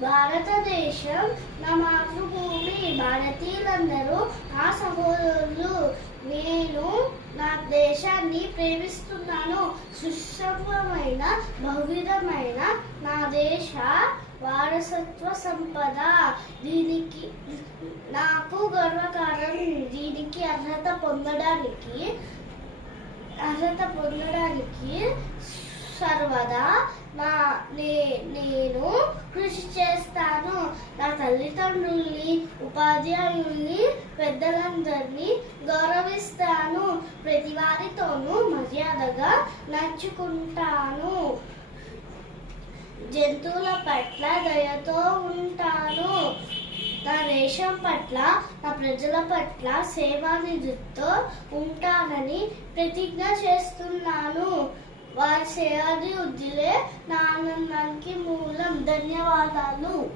భారతదేశం నా మాతృభూమి. భారతీయులందరూ నా సహోదరులు. నేను నా దేశాన్ని ప్రేమిస్తున్నాను. సుసంపన్నమైన బహువిధమైన నా దేశ వారసత్వ సంపద. దీనికి నాకు గర్వకారణం. దీనికి అర్హత పొందడానికి సర్వదా నేను కృషి చేస్తాను. నా తల్లిదండ్రుల్ని, ఉపాధ్యాయుల్ని, పెద్దలందరినీ గౌరవిస్తాను. ప్రతి వారితోనూ మర్యాదగా నడుచుకుంటాను. జంతువుల పట్ల దయతో ఉంటాను. నా దేశం పట్ల, నా ప్రజల పట్ల సేవానిధితో ఉంటానని ప్రతిజ్ఞ చేస్తున్నాను. వారి సేవానిధులే నా ఆనందానికి మూలం. ధన్యవాదాలు.